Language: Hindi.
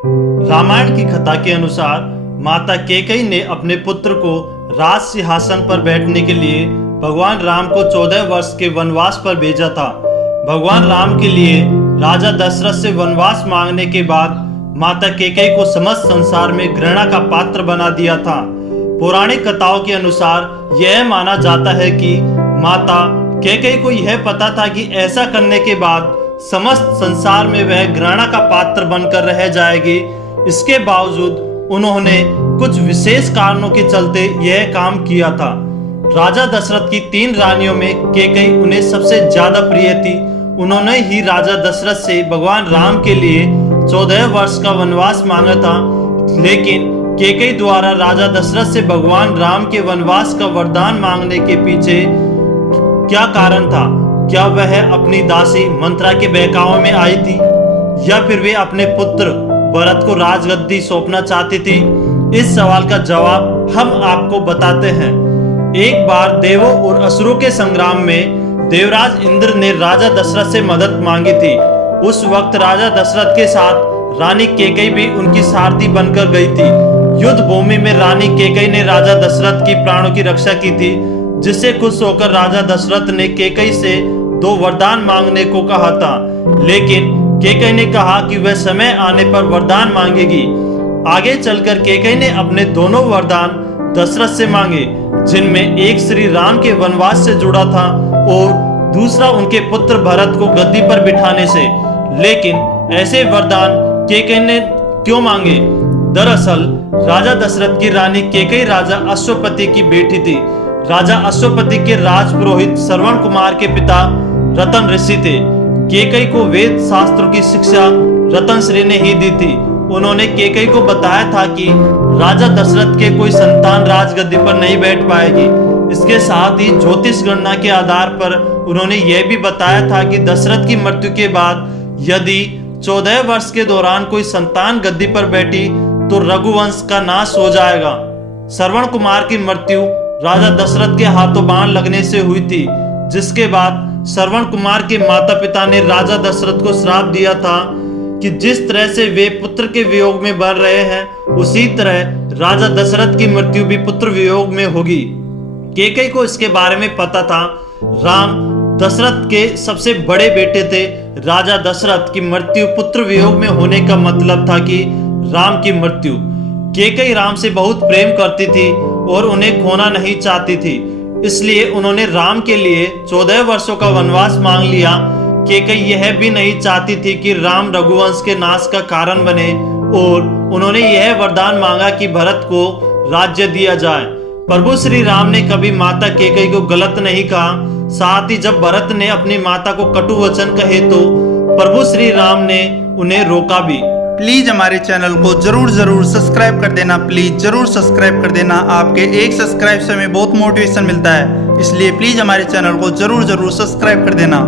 रामायण की कथा के अनुसार माता कैकेयी ने अपने पुत्र को राज सिंहासन पर बैठने के लिए भगवान राम को 14 वर्ष के वनवास पर भेजा था। भगवान राम के लिए राजा दशरथ से वनवास मांगने के बाद माता कैकेयी को समस्त संसार में घृणा का पात्र बना दिया था। पौराणिक कथाओं के अनुसार यह माना जाता है कि माता कैकेयी को यह पता था कि ऐसा करने के बाद समस्त संसार में वह घृणा का पात्र बनकर रह जाएगी। इसके बावजूद उन्होंने कुछ विशेष कारणों के चलते यह काम किया था। राजा दशरथ की 3 रानियों में कैकेयी उन्हें सबसे ज्यादा प्रिय थी। उन्होंने ही राजा दशरथ से भगवान राम के लिए 14 वर्ष का वनवास मांगा था, लेकिन कैकेयी द्वारा राजा दशरथ से भगवान राम के वनवास का वरदान मांगने के पीछे क्या कारण था? क्या वह अपनी दासी मंत्रा के बहकावे में आई थी, या फिर वे अपने पुत्र भरत को राजगद्दी सौंपना चाहती थी? इस सवाल का जवाब हम आपको बताते हैं। एक बार देवों और असुरों के संग्राम में देवराज इंद्र ने राजा दशरथ से मदद मांगी थी। उस वक्त राजा दशरथ के साथ रानी कैकेयी भी उनकी सारथी बनकर गई थी। युद्ध भूमि में रानी कैकेयी ने राजा दशरथ की प्राणों की रक्षा की थी, जिससे खुश होकर राजा दशरथ ने कैकेयी से 2 वरदान मांगने को कहा था, लेकिन कैकेयी ने कहा कि वह समय आने पर वरदान मांगेगी। आगे चलकर कैकेयी ने अपने दोनों वरदान दशरथ से मांगे, जिनमें एक श्री राम के वनवास से जुड़ा था और दूसरा उनके पुत्र भरत को गद्दी पर बिठाने से। लेकिन ऐसे वरदान कैकेयी ने क्यों मांगे? दरअसल राजा दशरथ की रानी कैकेयी राजा अश्वपति की बेटी थी। राजा अश्वपति के राजपुरोहित श्रवण कुमार के पिता रतन ऋषि थे। कैकेयी को वेद शास्त्रों की शिक्षा रतन श्री ने ही दी थी। उन्होंने कैकेयी को बताया था कि राजा दशरथ के कोई संतान राजगद्दी पर नहीं बैठ पाएगी। इसके साथ ही ज्योतिष गणना के आधार पर उन्होंने यह भी बताया था कि दशरथ की मृत्यु के बाद यदि 14 वर्ष के दौरान कोई संतान गद्दी पर बैठी तो रघुवंश का नाश हो जाएगा। श्रवण कुमार की मृत्यु राजा दशरथ के हाथों बाण लगने से हुई थी, जिसके बाद श्रवण कुमार के माता पिता ने राजा दशरथ को श्राप दिया था कि जिस तरह से वे पुत्र के वियोग में बढ़ रहे हैं, उसी तरह राजा दशरथ की मृत्यु भी पुत्र वियोग में होगी। कैकेयी को इसके बारे में पता था। राम दशरथ के सबसे बड़े बेटे थे। राजा दशरथ की मृत्यु पुत्र वियोग में होने का मतलब था कि राम की मृत्यु। कैकेयी राम से बहुत प्रेम करती थी और उन्हें खोना नहीं चाहती थी, इसलिए उन्होंने राम के लिए 14 वर्षों का वनवास मांग लिया। कैकेयी यह भी नहीं चाहती थी कि राम रघुवंश के नाश का कारण बने, और उन्होंने यह वरदान मांगा कि भरत को राज्य दिया जाए। प्रभु श्री राम ने कभी माता कैकेयी को गलत नहीं कहा। साथ ही जब भरत ने अपनी माता को कटु वचन कहे तो प्रभु श्री राम ने उन्हें रोका भी। प्लीज हमारे चैनल को जरूर सब्सक्राइब कर देना। प्लीज जरूर सब्सक्राइब कर देना। आपके एक सब्सक्राइब से हमें बहुत मोटिवेशन मिलता है, इसलिए प्लीज हमारे चैनल को जरूर सब्सक्राइब कर देना।